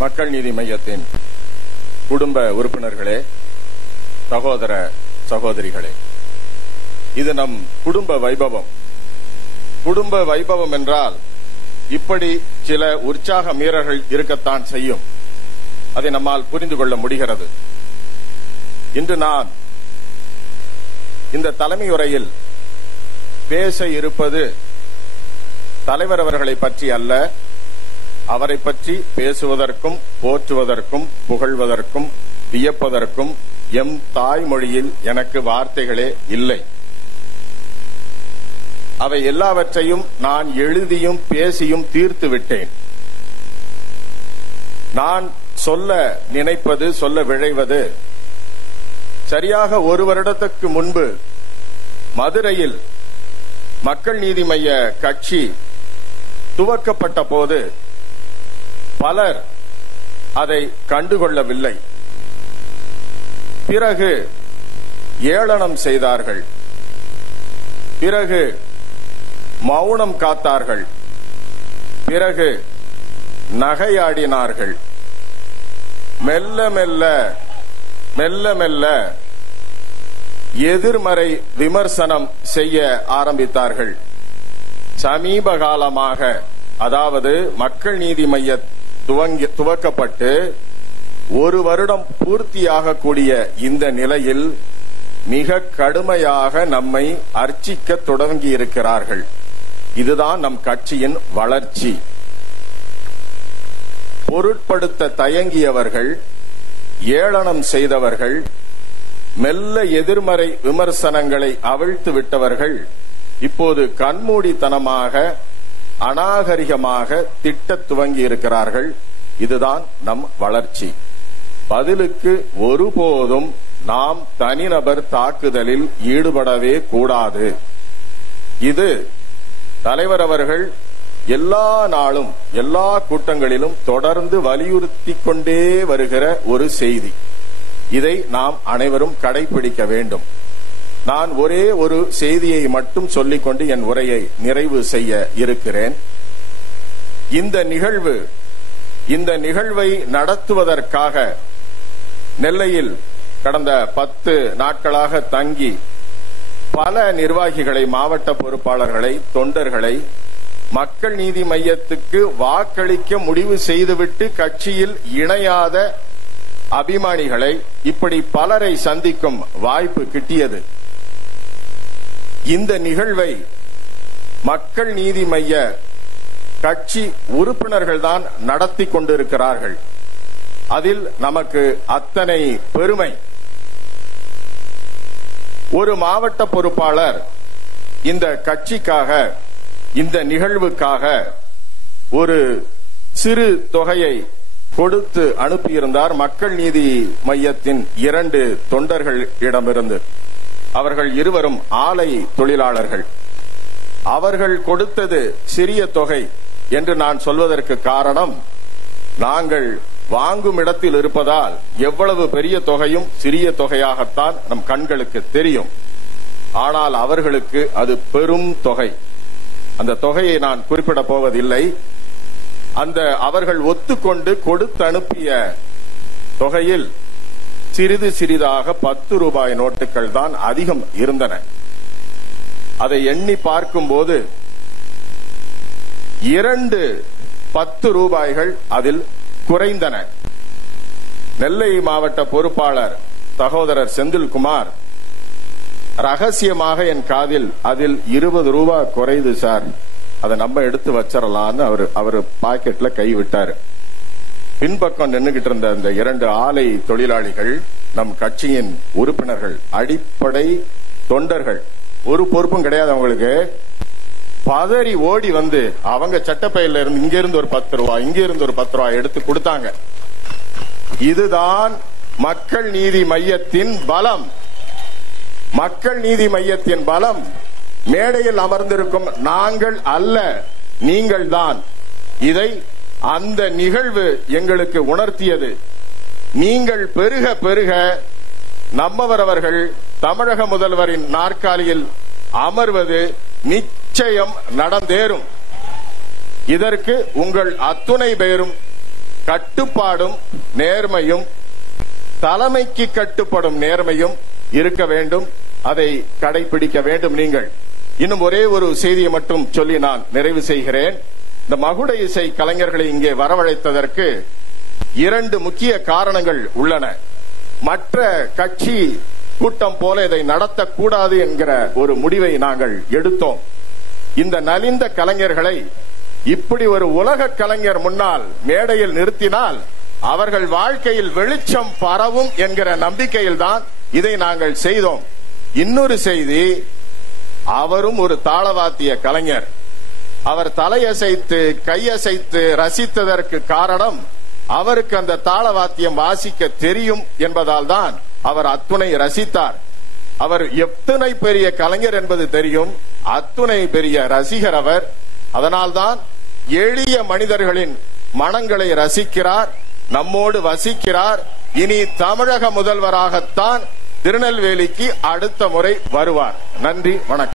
மக்கள் நீதி மையத்தின் குடும்ப உறுப்பினர்களே சகோதர சகோதரிகளே இது நம் குடும்ப வைபவம். குடும்ப வைபவம் என்றால் இப்படி சில உற்சாக மீறல்கள் இருக்கத்தான் செய்யும். அதை நம்மால் புரிந்து கொள்ள முடிகிறது. இன்று நான் இந்த தலைமையுரையில் பேச இருப்பது தலைவர் அவர்களை பற்றி அல்ல அவரை பற்றி பேசுவதற்கும் போற்றுவதற்கும் புகழ்வதற்கும் வியப்பதற்கும் எம் தாய்மொழியில் எனக்கு வார்த்தைகளே இல்லை. அவை எல்லாவற்றையும் நான் எழுதியும் பேசியும் தீர்த்து விட்டேன். நான் சொல்ல நினைப்பது சொல்ல விழைவது சரியாக ஒரு வருடத்துக்கு முன்பு மதுரையில் மக்கள் நீதி மைய கட்சி துவக்கப்பட்ட போது பலர் அதை கண்டுகொள்ளவில்லை. பிறகு ஏளனம் செய்தார்கள். பிறகு மௌனம் காத்தார்கள். பிறகு நகையாடினார்கள். மெல்ல மெல்ல மெல்ல மெல்ல எதிர்மறை விமர்சனம் செய்ய ஆரம்பித்தார்கள். சமீப காலமாக அதாவது மக்கள் நீதி மைய துவங்கி துவக்கப்பட்டு ஒரு வருடம் பூர்த்தியாகக்கூடிய இந்த நிலையில் மிக கடுமையாக நம்மை அர்ச்சிக்க தொடங்கி இருக்கிறார்கள் இதுதான் நம் கட்சியின் வளர்ச்சி. பொருட்படுத்த தயங்கியவர்கள் ஏளனம் செய்தவர்கள் மெல்ல எதிர்மறை விமர்சனங்களை அவிழ்த்து விட்டவர்கள் இப்போது கண்மூடித்தனமாக அநாகரிகமாக திட்டத் துவங்கி இருக்கிறார்கள். இதுதான் நம் வளர்ச்சி. பதிலுக்கு ஒருபோதும் நாம் தனிநபர் தாக்குதலில் ஈடுபடவே கூடாது. இது தலைவர் அவர்கள் எல்லா நாளும் எல்லா கூட்டங்களிலும் தொடர்ந்து வலியுறுத்தி கொண்டே வருகிற ஒரு செய்தி. இதை நாம் அனைவரும் கடைபிடிக்க வேண்டும். நான் ஒரே ஒரு செய்தியை மட்டும் சொல்லிக்கொண்டு என் உரையை நிறைவு செய்ய இருக்கிறேன். இந்த நிகழ்வு இந்த நிகழ்வை நடத்துவதற்காக நெல்லையில் கடந்த பத்து நாட்களாக தங்கி பல நிர்வாகிகளை மாவட்ட பொறுப்பாளர்களை தொண்டர்களை மக்கள் நீதி மையத்துக்கு வாக்களிக்க முடிவு செய்துவிட்டு கட்சியில் இணையாத அபிமானிகளை இப்படி பலரை சந்திக்கும் வாய்ப்பு கிட்டியது. இந்த நிகழ்வை மக்கள் நீதி மைய கட்சி உறுப்பினர்கள் தான் நடத்தி கொண்டிருக்கிறார்கள். அதில் நமக்கு அத்தனை பெருமை. ஒரு மாவட்ட பொறுப்பாளர் இந்த கட்சிக்காக இந்த நிகழ்வுக்காக ஒரு சிறு தொகையை கொடுத்து அனுப்பியிருந்தார் மக்கள் நீதி மையத்தின் இரண்டு தொண்டர்கள் இடமிருந்து. அவர்கள் இருவரும் ஆலை தொழிலாளர்கள். அவர்கள் கொடுத்தது சிறிய தொகை என்று நான் சொல்வதற்கு காரணம் நாங்கள் வாங்கும் இடத்தில் இருப்பதால் எவ்வளவு பெரிய தொகையும் சிறிய தொகையாகத்தான் நம் கண்களுக்கு தெரியும். ஆனால் அவர்களுக்கு அது பெரும் தொகை. அந்த தொகையை நான் குறிப்பிடப் போவதில்லை. அந்த அவர்கள் ஒத்துக்கொண்டு கொடுத்து அனுப்பிய தொகையில் சிறிது சிறிதாக பத்து ரூபாய் நோட்டுகள் தான் அதிகம் இருந்தன. அதை எண்ணி பார்க்கும்போது இரண்டு பத்து ரூபாய்கள் அதில் குறைந்தன. நெல்லை மாவட்ட பொறுப்பாளர் சகோதரர் செந்தில்குமார் ரகசியமாக என் காதில் அதில் இருபது ரூபாய் குறையுது சார். அதை நம்ம எடுத்து வச்சிடலாம்னு அவர் அவர் பாக்கெட்ல கை விட்டாரு. பின்பக்கம் நின்றுகிட்டு இருந்த அந்த இரண்டு ஆலை தொழிலாளிகள் நம் கட்சியின் உறுப்பினர்கள் அடிப்படை தொண்டர்கள். ஒரு பொறுப்பும் கிடையாது அவங்களுக்கு. பதறி ஓடி வந்து அவங்க சட்டப்பையில இருந்து இங்க இருந்து ஒரு பத்து ரூபா இங்க இருந்து ஒரு பத்து ரூபாய் எடுத்து கொடுத்தாங்க. இதுதான் மக்கள் நீதி மையத்தின் பலம். மக்கள் நீதி மையத்தின் பலம். மேடையில் அமர்ந்திருக்கும் நாங்கள் அல்ல நீங்கள் தான். இதை அந்த நிகழ்வு எங்களுக்கு உணர்த்தியது. நீங்கள் பெருக பெருக நம்மவர் அவர்கள் தமிழக முதல்வரின் நாற்காலியில் அமர்வது நிச்சயம் நடந்தேறும். இதற்கு உங்கள் அத்துணை பேரும் கட்டுப்பாடும் நேர்மையும் தலைமைக்கு கட்டுப்படும் நேர்மையும் இருக்க வேண்டும். அதை கடைபிடிக்க வேண்டும் நீங்கள். இன்னும் ஒரே ஒரு செய்தியை மட்டும் சொல்லி நான் நிறைவு செய்கிறேன். இந்த மகுட இசை கலைஞர்களை இங்கே வரவழைத்ததற்கு இரண்டு முக்கிய காரணங்கள் உள்ளன. மற்ற கட்சி கூட்டம் போல இதை நடத்தக்கூடாது என்கிற ஒரு முடிவை நாங்கள் எடுத்தோம். இந்த நலிந்த கலைஞர்களை இப்படி ஒரு உலக கலைஞர் முன்னால் மேடையில் நிறுத்தினால் அவர்கள் வாழ்க்கையில் வெளிச்சம் பரவும் என்கிற நம்பிக்கையில் தான் இதை நாங்கள் செய்தோம். இன்னொரு செய்தி அவரும் ஒரு தாளவாத்திய கலைஞர். அவர் தலையசைத்து கையசைத்து ரசித்ததற்கு காரணம் அவருக்கு அந்த தாளவாத்தியம் வாசிக்க தெரியும் என்பதால் தான் அவர் அத்துணை ரசித்தார். அவர் எத்தனை பெரிய கலைஞர் என்பது தெரியும். அத்துணை பெரிய ரசிகர் அவர். அதனால்தான் எளிய மனிதர்களின் மனங்களை ரசிக்கிறார் நம்மோடு வசிக்கிறார். இனி தமிழக முதல்வராகத்தான் திருநெல்வேலிக்கு அடுத்த முறை வருவார். நன்றி வணக்கம்.